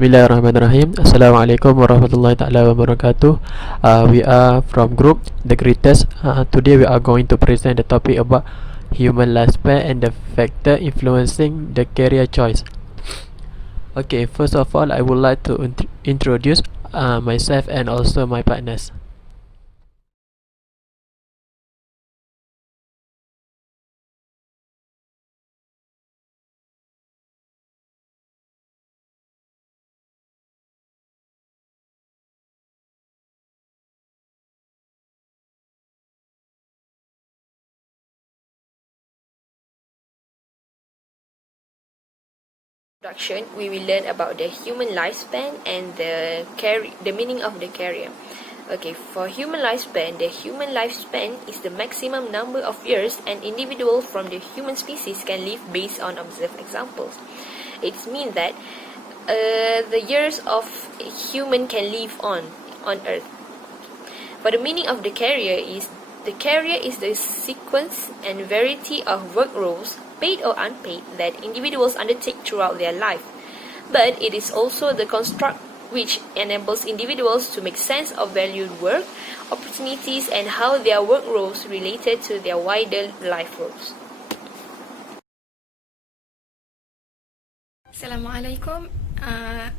Bismillahirrahmanirrahim. Assalamualaikum warahmatullahi taala wabarakatuh. We are from group The Greatest. Today we are going to present the topic about human lifespan and the factor influencing the career choice. Okay, first of all, I would like to introduce myself and also my partners. Introduction, we will learn about the human lifespan and the meaning of the career. Okay, for human lifespan, the human lifespan is the maximum number of years an individual from the human species can live based on observed examples. It means that the years of human can live on Earth. For the meaning of the career is the sequence and variety of work roles, paid or unpaid, that individuals undertake throughout their life. But it is also the construct which enables individuals to make sense of valued work, opportunities, and how their work roles related to their wider life roles. Assalamualaikum.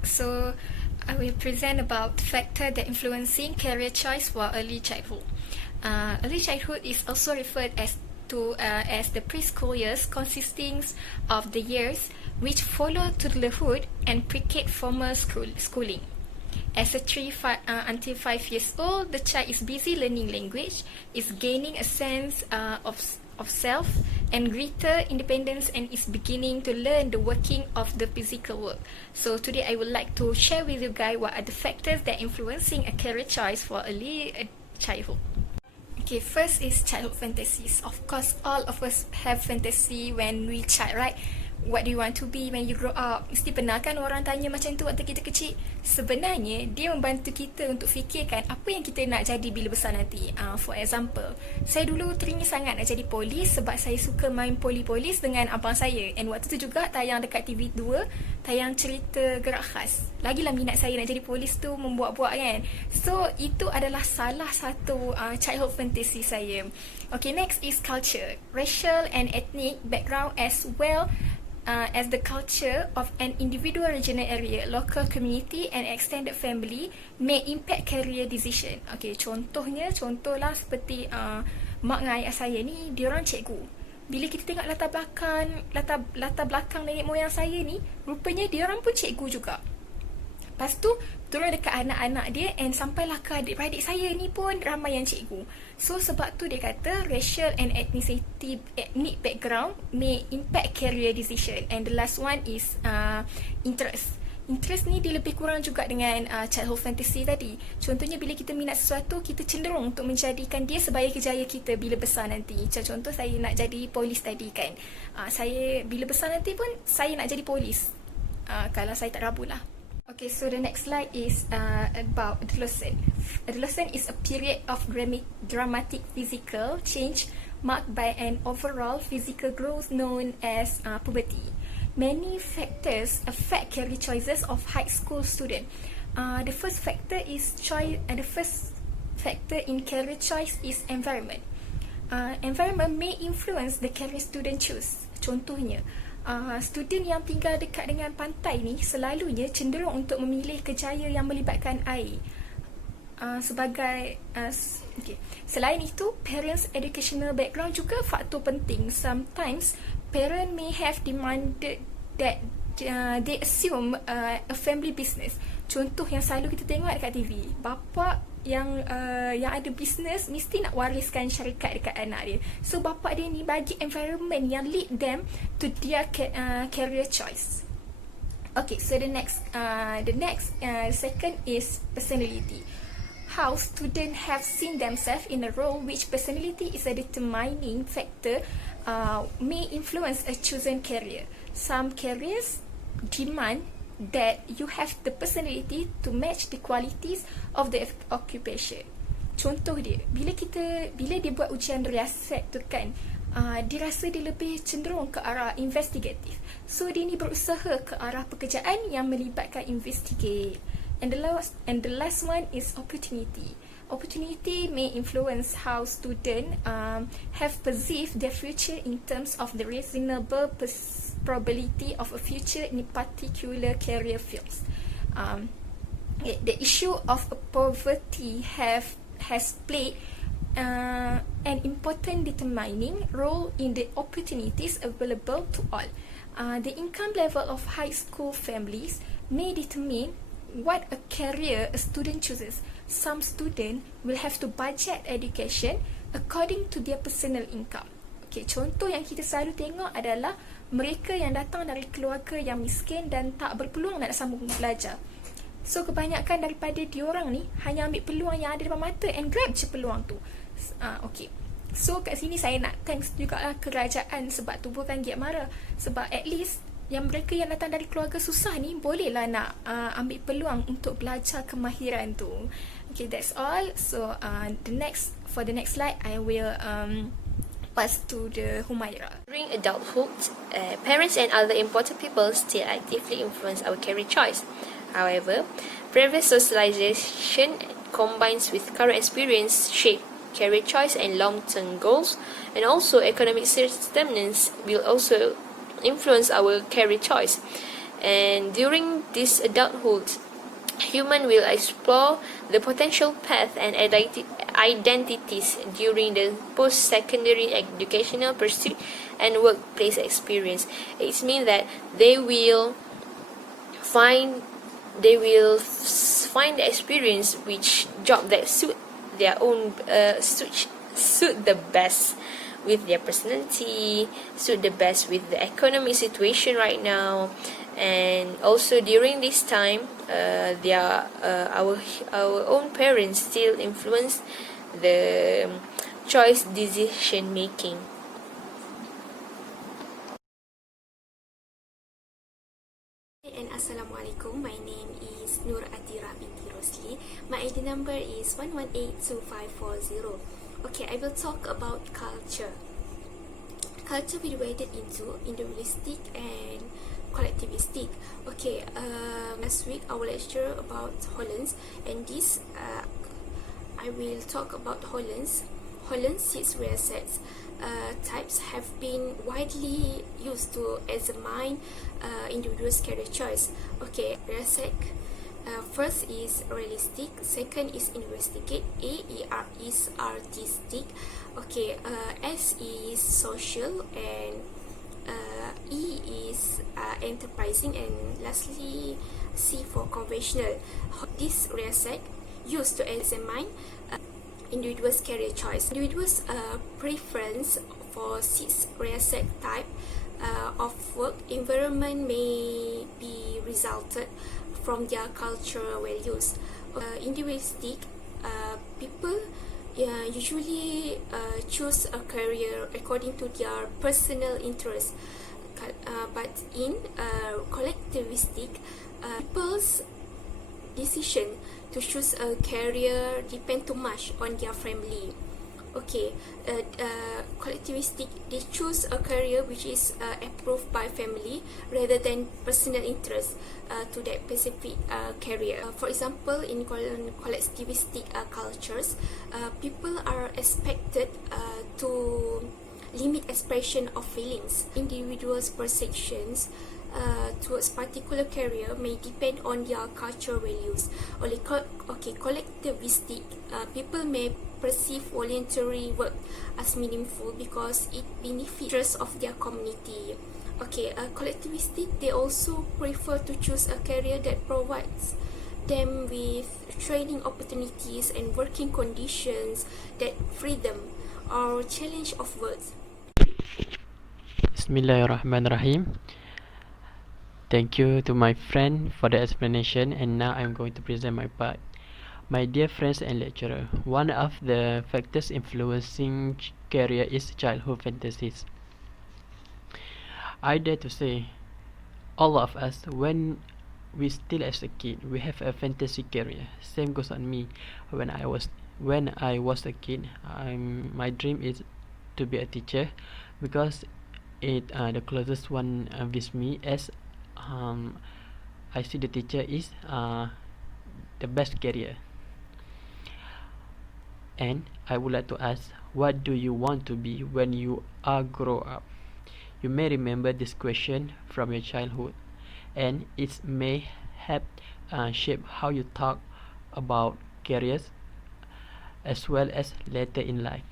So I will present about factor that influencing career choice for early childhood. Early childhood is also referred as the preschool years, consisting of the years which follow toddlerhood and pre-K formal schooling. As a 3 until 5 years old, the child is busy learning language, is gaining a sense of self and greater independence, and is beginning to learn the working of the physical world. So today I would like to share with you guys what are the factors that influencing a career choice for early childhood. Okay, first is childhood fantasies. Of course, all of us have fantasy when we child, right? What do you want to be when you grow up? Mesti pernah kan orang tanya macam tu waktu kita kecil. Sebenarnya, dia membantu kita untuk fikirkan apa yang kita nak jadi bila besar nanti. For example, saya dulu teringin sangat nak jadi polis sebab saya suka main polis dengan abang saya. And waktu tu juga tayang dekat TV2, tayang cerita gerak khas. Lagilah minat saya nak jadi polis tu membuat-buat kan. So, itu adalah salah satu childhood fantasy saya. Okay, next is culture. Racial and ethnic background as well as the culture of an individual regional area, local community and extended family may impact career decision. Okay, contohlah seperti mak dengan ayah saya ni, diorang cikgu. Bila kita tengok latar belakang nenek moyang saya ni, rupanya diorang pun cikgu juga. Lepas tu, turun dekat anak-anak dia and sampailah ke adik-beradik saya ni pun ramai yang cikgu. So, sebab tu dia kata racial and ethnic background may impact career decision. And the last one is interest. Interest ni dia lebih kurang juga dengan childhood fantasy tadi. Contohnya bila kita minat sesuatu, kita cenderung untuk menjadikan dia sebagai kerjaya kita bila besar nanti. Contoh saya nak jadi polis tadi kan. Saya bila besar nanti pun saya nak jadi polis. Kalau saya tak rabu lah. Okay, so the next slide is about adolescence. Adolescence is a period of dramatic physical change marked by an overall physical growth known as puberty. Many factors affect career choices of high school students. The first factor in career choice is environment. Environment may influence the career student choose. Contohnya, student yang tinggal dekat dengan pantai ni selalunya cenderung untuk memilih kerjaya yang melibatkan air. Selain itu, parents' educational background juga faktor penting. Sometimes, parents may have demanded that they assume a family business. Contoh yang selalu kita tengok dekat TV, bapa yang ada bisnes mesti nak wariskan syarikat dekat anak dia. So bapa dia ni bagi environment yang lead them to their career choice. Okay, so the second is personality. How students have seen themselves in a role which personality is a determining factor may influence a chosen career. Some careers demand that you have the personality to match the qualities of the occupation. Contoh dia, bila dia buat ujian riasat tu kan, dirasa dia lebih cenderung ke arah investigatif. So dia ni berusaha ke arah pekerjaan yang melibatkan investigate. And the last one is opportunity. Opportunity may influence how students have perceived their future in terms of the reasonable probability of a future in particular career fields. The issue of poverty has played an important determining role in the opportunities available to all. The income level of high school families may determine what a career a student chooses. Some students will have to budget education according to their personal income. Okay, contoh yang kita selalu tengok adalah mereka yang datang dari keluarga yang miskin dan tak berpeluang nak sambung belajar. So kebanyakan daripada diorang ni hanya ambil peluang yang ada depan mata and grab je peluang tu. Okay. So kat sini saya nak thanks jugalah kerajaan sebab tu bukan giat mara. Sebab at least yang mereka yang datang dari keluarga susah ni bolehlah nak ambil peluang untuk belajar kemahiran tu. Okay, that's all. So for the next slide I will pass to the Humaira. During adulthood, parents and other important people still actively influence our career choice. However, previous socialization combines with current experience shape career choice and long-term goals, and also economic circumstances will also influence our career choice. And during this adulthood, human will explore the potential path and identities during the post-secondary educational pursuit and workplace experience. It means that they will find the experience which job that suit their own suit the best with their personality, suit the best with the economic situation right now. And also during this time, our own parents still influence the choice decision making. And Assalamualaikum. My name is Nur Athirah binti Rosli. My ID number is 1182540. Okay, I will talk about culture. Culture will be divided into individualistic and collectivistic. Okay, last week I will lecture about Hollands, and this I will talk about Hollands. Holland's 6 rare sets types have been widely used to examine individual's career choice. Okay, rare set. First is realistic, second is investigate, A is artistic, okay, S is social, and E is enterprising, and lastly C for conventional. This rare set used to examine individuals' career choice. Individuals' preference for 6 rare set type of work environment may be resulted from their cultural values. Individualistic people usually choose a career according to their personal interest, but in collectivistic, people's decision to choose a career depend too much on their family. Okay, collectivistic, they choose a career which is approved by family rather than personal interest to that specific career. For example, in collectivistic cultures, people are expected to limit expression of feelings. Individuals' perceptions towards particular career may depend on their cultural values. Okay, collectivistic people may perceive voluntary work as meaningful because it benefits of their community. Okay, collectivistic, they also prefer to choose a career that provides them with training opportunities and working conditions that free them or challenge of work. Bismillahirrahmanirrahim. Thank you to my friend for the explanation, and now I'm going to present my part. My dear friends and lecturer, one of the factors influencing career is childhood fantasies. I dare to say, all of us, when we still as a kid, we have a fantasy career. Same goes on me. When I was a kid, my dream is to be a teacher. because it the closest one with me, as I see the teacher is the best career. And I would like to ask, what do you want to be when you are grow up? You may remember this question from your childhood, and it may have shaped how you talk about careers as well as later in life.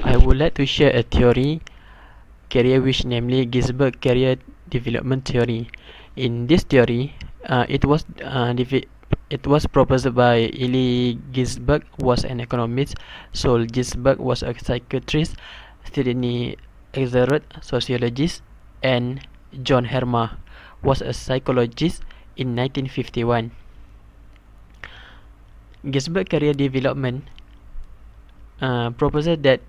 I would like to share a theory, career, which namely Gisbert career development theory. In this theory, it was proposed by Elie Gisbert, was an economist, Sol Gisbert was a psychiatrist, Sidney Exeroth sociologist, and John Herma was a psychologist in 1951. Gisbert career development proposes that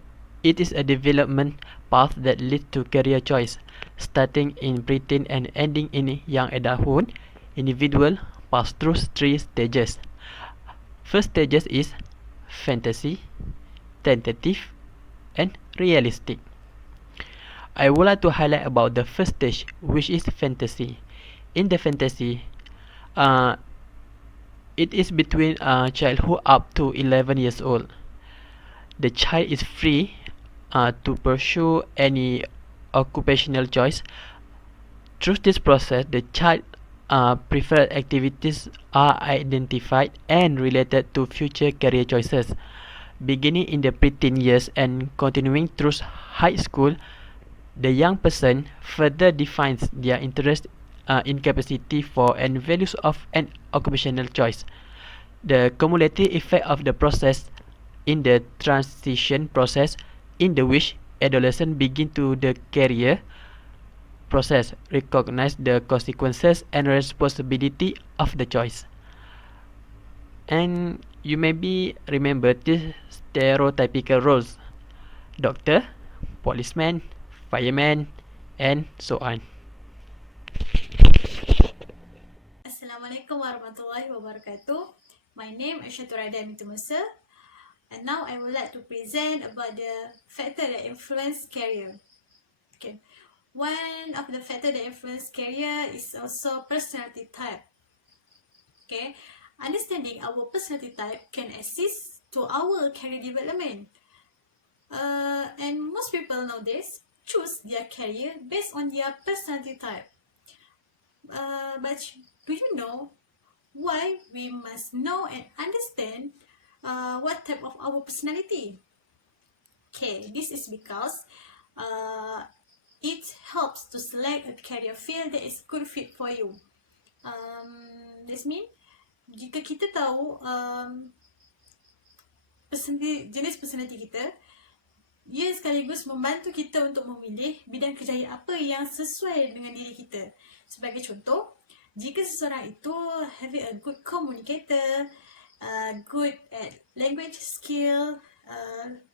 it is a development path that leads to career choice, starting in preteen and ending in young adulthood. Individual pass through three stages. First stages is fantasy, tentative, and realistic. I would like to highlight about the first stage, which is fantasy. In the fantasy, it is between childhood up to 11 years old. The child is free to pursue any occupational choice. Through this process, the child preferred activities are identified and related to future career choices. Beginning in the preteen years and continuing through high school, the young person further defines their interest, incapacity for and values of an occupational choice. The cumulative effect of the process in the transition process in the which adolescents begin to the career process recognize the consequences and responsibility of the choice. And you maybe remember these stereotypical roles: doctor, policeman, fireman, and so on. Assalamualaikum warahmatullahi wabarakatuh. My name is Aisyatul Radhiah binti Musa, and now I would like to present about the factor that influence career. Okay, one of the factor that influence career is also personality type. Okay, understanding our personality type can assist to our career development. And most people nowadays choose their career based on their personality type. But do you know why we must know and understand what type of our personality? Okay, this is because it helps to select a career field that is good fit for you. This means jika kita tahu jenis personality kita, ia sekaligus membantu kita untuk memilih bidang kerjaya apa yang sesuai dengan diri kita. Sebagai contoh, jika seseorang itu having a good communicator, good at language skill,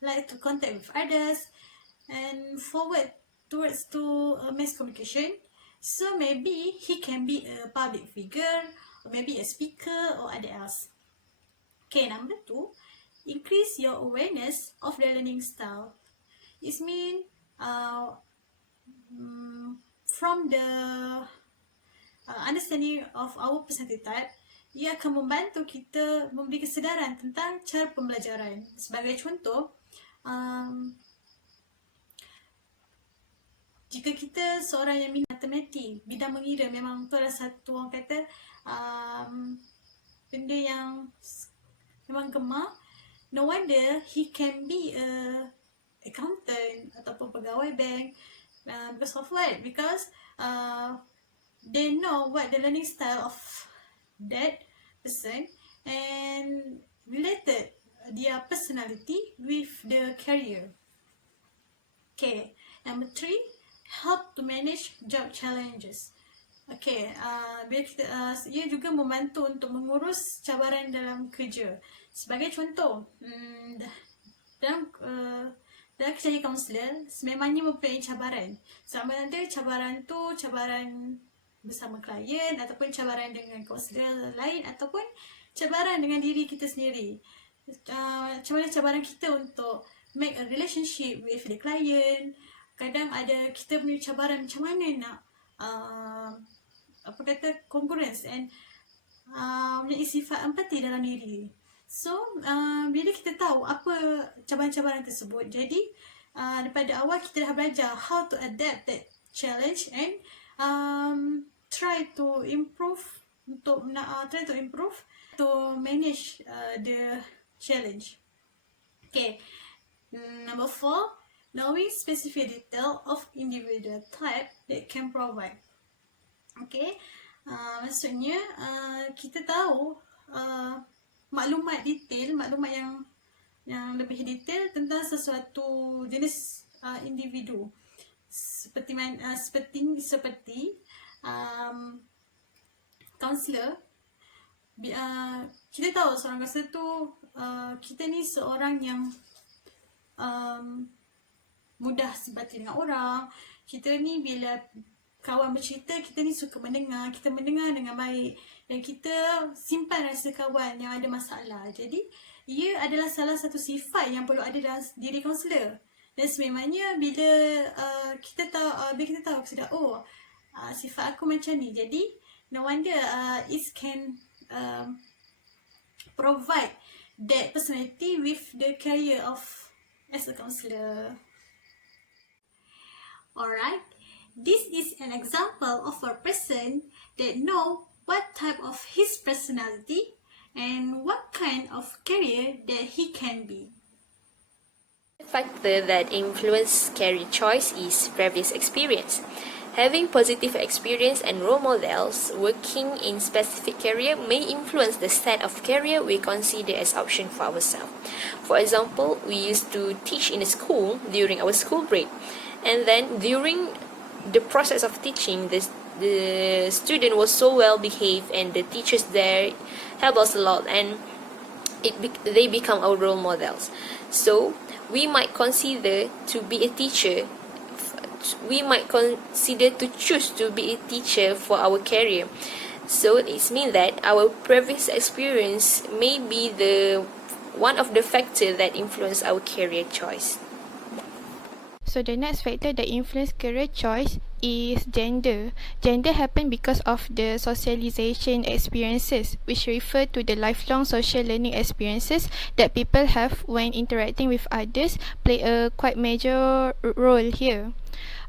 like to contact with others, and forward towards to mass communication, so maybe he can be a public figure, or maybe a speaker, or other else. Okay, number 2, increase your awareness of the learning style. It means from the understanding of our personality type, ia akan membantu kita memberi kesedaran tentang cara pembelajaran. Sebagai contoh, jika kita seorang yang minat matematik, bidang mengira memang tu adalah satu orang kata benda yang memang gemar, no wonder he can be a accountant ataupun pegawai bank. Because of what? Because they know what the learning style of that person and related their personality with the career. Okay, number 3, help to manage job challenges. Okay, ia juga membantu untuk mengurus cabaran dalam kerja. Sebagai contoh, dalam kerjaya kaunselor sememangnya mempunyai cabaran. Sama ada cabaran tu cabaran bersama klien, ataupun cabaran dengan kaunselor lain, ataupun cabaran dengan diri kita sendiri. Macam mana cabaran kita untuk make a relationship with the client. Kadang ada kita punya cabaran macam mana nak congruence and punya sifat empati dalam diri. So bila kita tahu apa cabaran-cabaran tersebut, jadi daripada awal kita dah belajar how to adapt that challenge and try to improve to manage the challenge. Okay, number 4, knowing specific detail of individual type that can provide. Okay, maksudnya kita tahu maklumat yang lebih detail tentang sesuatu jenis individu, seperti kaunselor. Kita tahu seorang kaunselor tu kita ni seorang yang mudah simpati dengan orang. Kita ni bila kawan bercerita, kita ni suka mendengar, kita mendengar dengan baik dan kita simpan rasa kawan yang ada masalah. Jadi ia adalah salah satu sifat yang perlu ada dalam diri kaunselor. Dan sebenarnya bila kita tahu sudah sifat aku macam ni, jadi no wonder it can provide that personality with the career of as a counselor. Alright, this is an example of a person that know what type of his personality and what kind of career that he can be. The factor that influence career choice is previous experience. Having positive experience and role models working in specific career may influence the set of career we consider as option for ourselves. For example, we used to teach in a school during our school break, and then during the process of teaching, the student was so well behaved and the teachers there help us a lot, and they become our role models. So we might consider to be a teacher. We might consider to choose to be a teacher for our career. So it means that our previous experience may be one of the factors that influence our career choice. So the next factor that influence career choice is gender. Gender happen because of the socialization experiences, which refer to the lifelong social learning experiences that people have when interacting with others, play a quite major role here.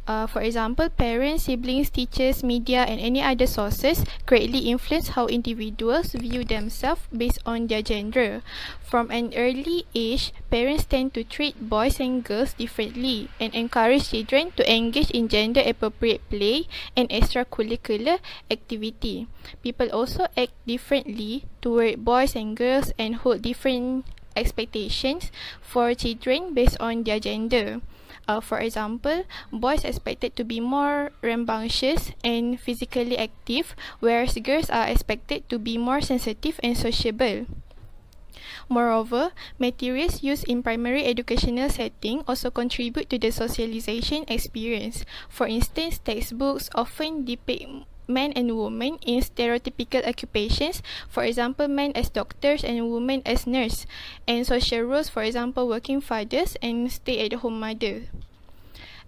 For example, parents, siblings, teachers, media and any other sources greatly influence how individuals view themselves based on their gender. From an early age, parents tend to treat boys and girls differently and encourage children to engage in gender-appropriate play and extracurricular activity. People also act differently toward boys and girls and hold different expectations for children based on their gender. For example, boys expected to be more rambunctious and physically active, whereas girls are expected to be more sensitive and sociable. Moreover, materials used in primary educational setting also contribute to the socialization experience. For instance, textbooks often depict men and women in stereotypical occupations, for example, men as doctors and women as nurses, and social roles, for example, working fathers and stay-at-home mothers.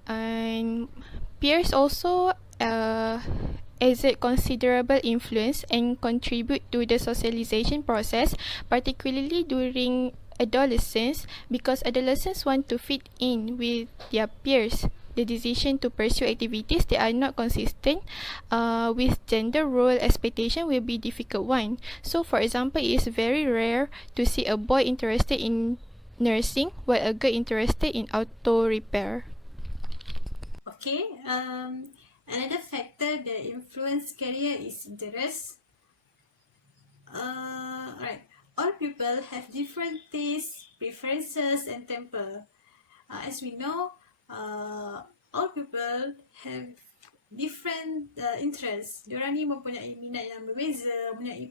And peers also exert considerable influence and contribute to the socialization process, particularly during adolescence, because adolescents want to fit in with their peers. The decision to pursue activities that are not consistent with gender role expectation will be a difficult one. So, for example, it is very rare to see a boy interested in nursing while a girl interested in auto repair. Okay, another factor that influence career is interest. Right, all people have different tastes, preferences, and temper. As we know, all people have different interests. Diorang ni mempunyai minat yang berbeza, mempunyai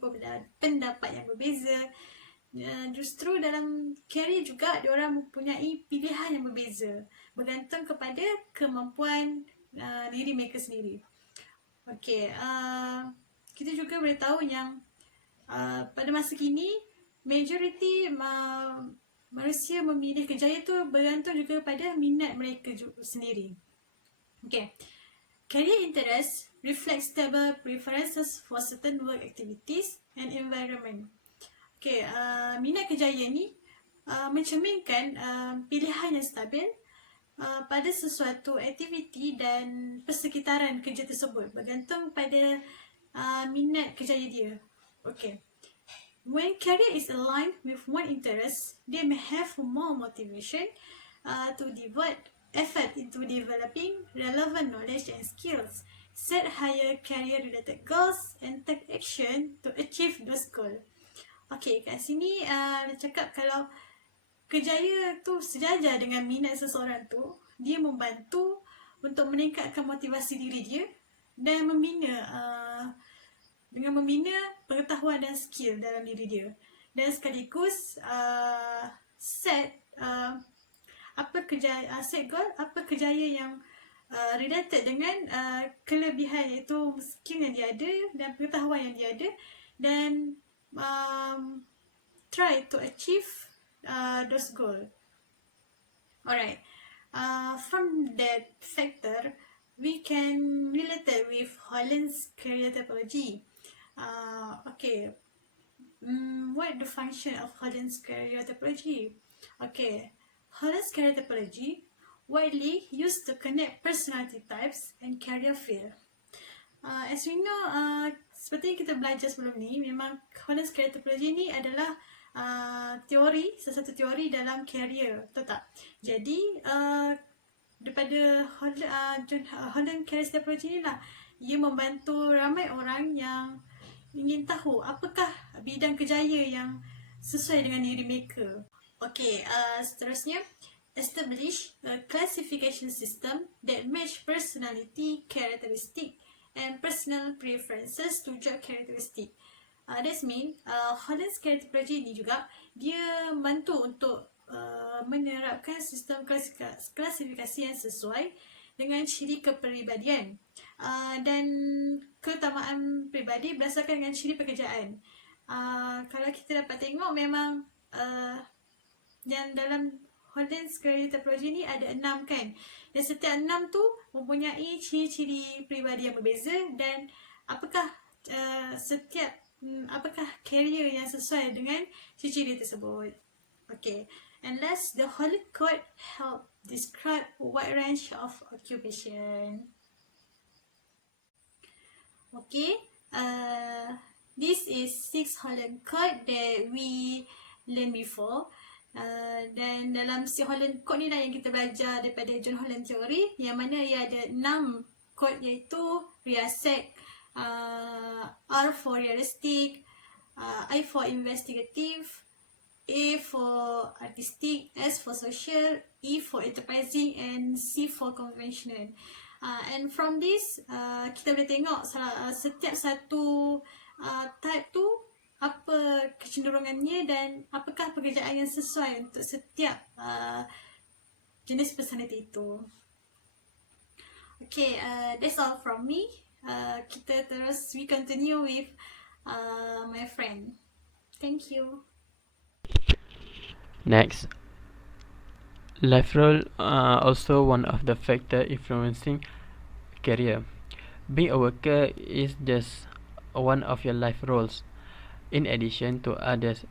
pendapat yang berbeza. Justru dalam career juga diorang mempunyai pilihan yang berbeza, bergantung kepada kemampuan diri mereka sendiri. Okay, kita juga boleh tahu yang pada masa kini majoriti manusia memilih kerjaya tu bergantung juga pada minat mereka sendiri. Okay. Career interest reflects stable preferences for certain work activities and environment. Okay, minat kerjaya ni mencerminkan pilihan yang stabil pada sesuatu aktiviti dan persekitaran kerja tersebut bergantung pada minat kerjaya dia. Okay. When career is aligned with one interest, they may have more motivation to devote effort into developing relevant knowledge and skills, set higher career-related goals, and take action to achieve those goals. Okay, kat sini dia cakap kalau kerjaya tu sejajar dengan minat seseorang tu, dia membantu untuk meningkatkan motivasi diri dia dan dengan membina pengetahuan dan skill dalam diri dia, dan sekaligus set goal, apa kerjaya yang related dengan kelebihan, iaitu skill yang dia ada dan pengetahuan yang dia ada, dan try to achieve those goals. Alright, from that factor we can relate it with Holland's career typology. Okay, what the function of Holland's career typology? Okay, Holland's career typology widely used to connect personality types and career field. As we know, seperti yang kita belajar sebelum ni, memang Holland's career typology ni adalah salah satu teori dalam career, betul tak? Jadi daripada Holland career typology ni lah, ia membantu ramai orang yang ingin tahu apakah bidang kerjaya yang sesuai dengan diri mereka. Okay, seterusnya, establish a classification system that match personality characteristic and personal preferences to job characteristic. That's mean Holland's career typology ni juga dia bantu untuk menerapkan sistem klasifikasi yang sesuai dengan ciri kepribadian dan keutamaan pribadi berdasarkan dengan ciri pekerjaan. Kalau kita dapat tengok, memang yang dalam Holland's career typology ni ada 6 kan, dan setiap 6 tu mempunyai ciri-ciri pribadi yang berbeza, dan apakah apakah career yang sesuai dengan ciri-ciri tersebut. Okay, and last, the Holland Code help describe a wide range of occupation. Okay, this is 6 Holland Code that we learned before. Dan dalam si Holland Code ni lah yang kita belajar daripada John Holland Theory, yang mana ia ada 6 kod, iaitu Riasek, R for realistic, I for investigative, A for artistic, S for social, E for enterprising, and C for conventional. And from this, kita boleh tengok setiap satu type tu apa kecenderungannya dan apakah pekerjaan yang sesuai untuk setiap jenis personality itu. Okay, that's all from me. We continue with my friend. Thank you. Next, life role also one of the factor influencing career. Being a worker is just one of your life roles, in addition to others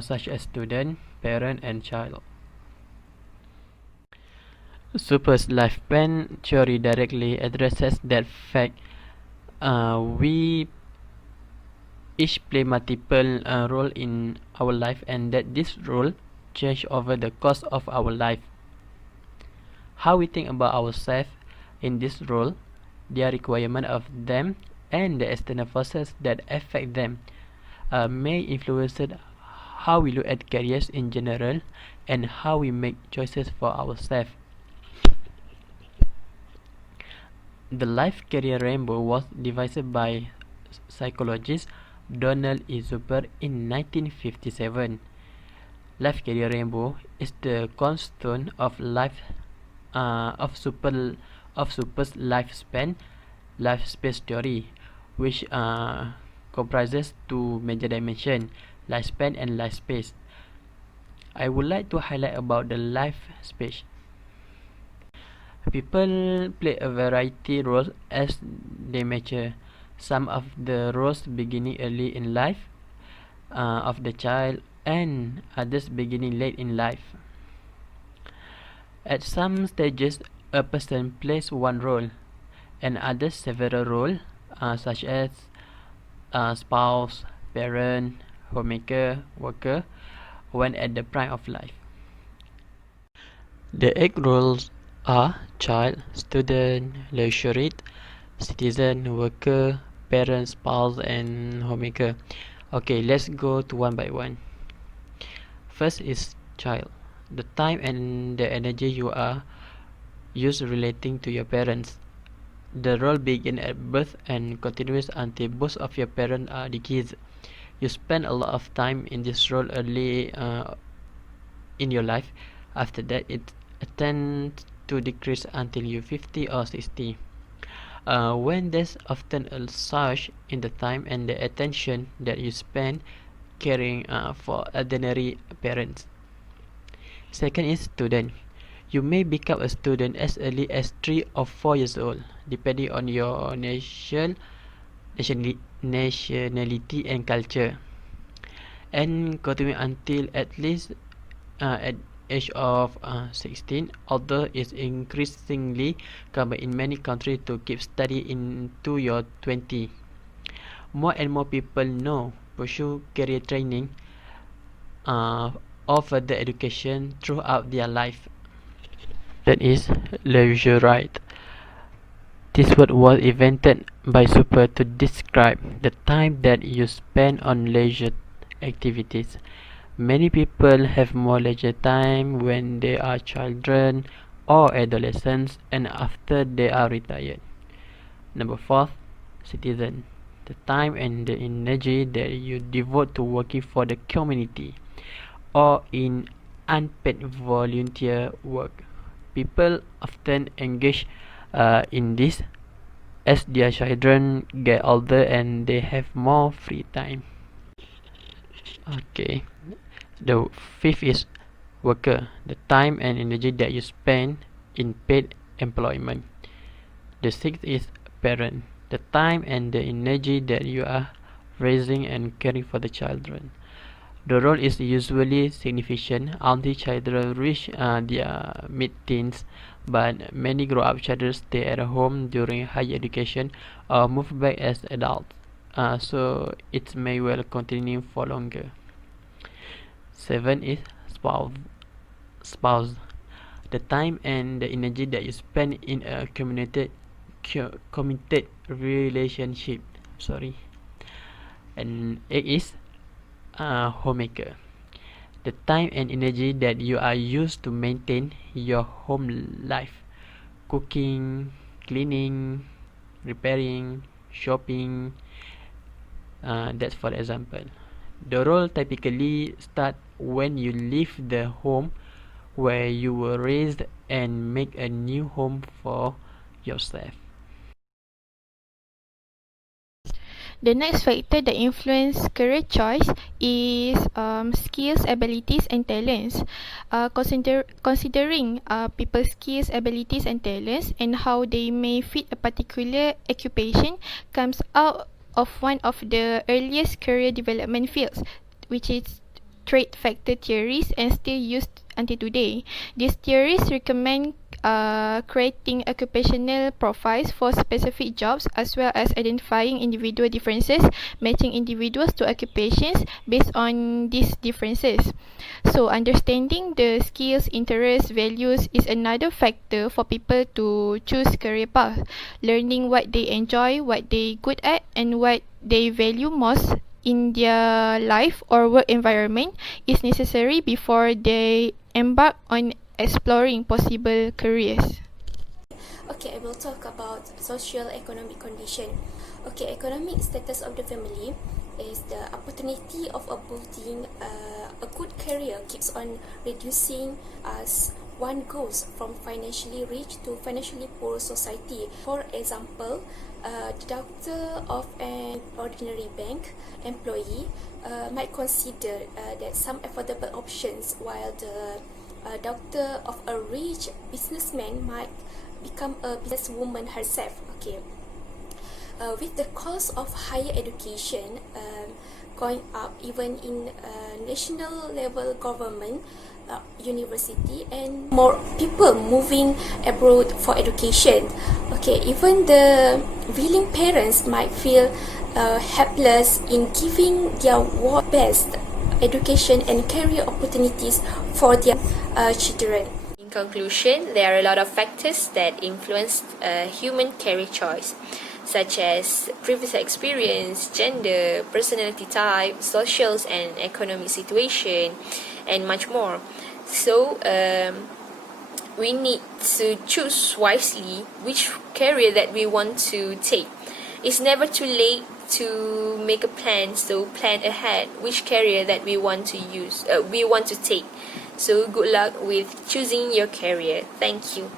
such as student, parent, and child. Super's lifespan theory directly addresses that fact. We each play multiple role in our life, and that this role change over the course of our life. How we think about ourselves in this role, their requirement of them, and the external forces that affect them may influence how we look at careers in general and how we make choices for ourselves. The life career rainbow was devised by psychologist Donald E. Zuber in 1957. Life career rainbow is the cornerstone of Super's lifespan space theory, which comprises two major dimensions: lifespan and life space. I would like to highlight about the life stage. People play a variety roles as they mature. Some of the roles beginning early in life of the child, and others beginning late in life. At some stages, a person plays one role, and others several roles, such as spouse, parent, homemaker, worker, when at the prime of life. The eight roles are child, student, leisureite, citizen, worker, parent, spouse, and homemaker. Okay, let's go to one by one. First is child. The time and the energy you are used relating to your parents. The role begins at birth and continues until both of your parents are the kids. You spend a lot of time in this role early in your life. After that, it tends to decrease until you're 50 or 60. When there's often a surge in the time and the attention that you spend caring for ordinary parents. Second is student. You may become a student as early as 3 or 4 years old, depending on your nationality and culture, and continue until at least at age of 16, although it's increasingly common in many countries to keep study into your 20. More and more people now pursue career training or further education throughout their life. That is leisure right. This word was invented by Super to describe the time that you spend on leisure activities. Many people have more leisure time when they are children or adolescents and after they are retired. Number 4, citizen. The time and the energy that you devote to working for the community or in unpaid volunteer work. People often engage in this as their children get older and they have more free time. Okay, the fifth is worker, the time and energy that you spend in paid employment. The sixth is parent, the time and the energy that you are raising and caring for the children. The role is usually significant until children reach their mid-teens, but many grow-up children stay at home during higher education or move back as adults, so it may well continue for longer. 7 is spouse, the time and the energy that you spend in a committed relationship. And 8 is homemaker, the time and energy that you are used to maintain your home life, cooking, cleaning, repairing, shopping. That's for example. The role typically starts when you leave the home where you were raised and make a new home for yourself. The next factor that influence career choice is skills, abilities, and talents. Considering people's skills, abilities, and talents, and how they may fit a particular occupation, comes out of one of the earliest career development fields, which is trait factor theories, and still used until today. These theories recommend creating occupational profiles for specific jobs, as well as identifying individual differences, matching individuals to occupations based on these differences. So understanding the skills, interests, values is another factor for people to choose career path. Learning what they enjoy, what they good at, and what they value most in their life or work environment is necessary before they embark on exploring possible careers. Okay, I will talk about social economic condition. Okay, economic status of the family is the opportunity of building a good career keeps on reducing as one goes from financially rich to financially poor society. For example, The doctor of an ordinary bank employee might consider that some affordable options, while the doctor of a rich businessman might become a businesswoman herself. Okay. With the cost of higher education going up, even in national level government, university, and more people moving abroad for education. Okay, even the willing parents might feel helpless in giving their best education and career opportunities for their children. In conclusion, there are a lot of factors that influence human career choice, such as previous experience, gender, personality type, social and economic situation, and much more. So we need to choose wisely which career that we want to take. It's never too late to make a plan, so plan ahead which career that we want to take. So good luck with choosing your career. Thank you.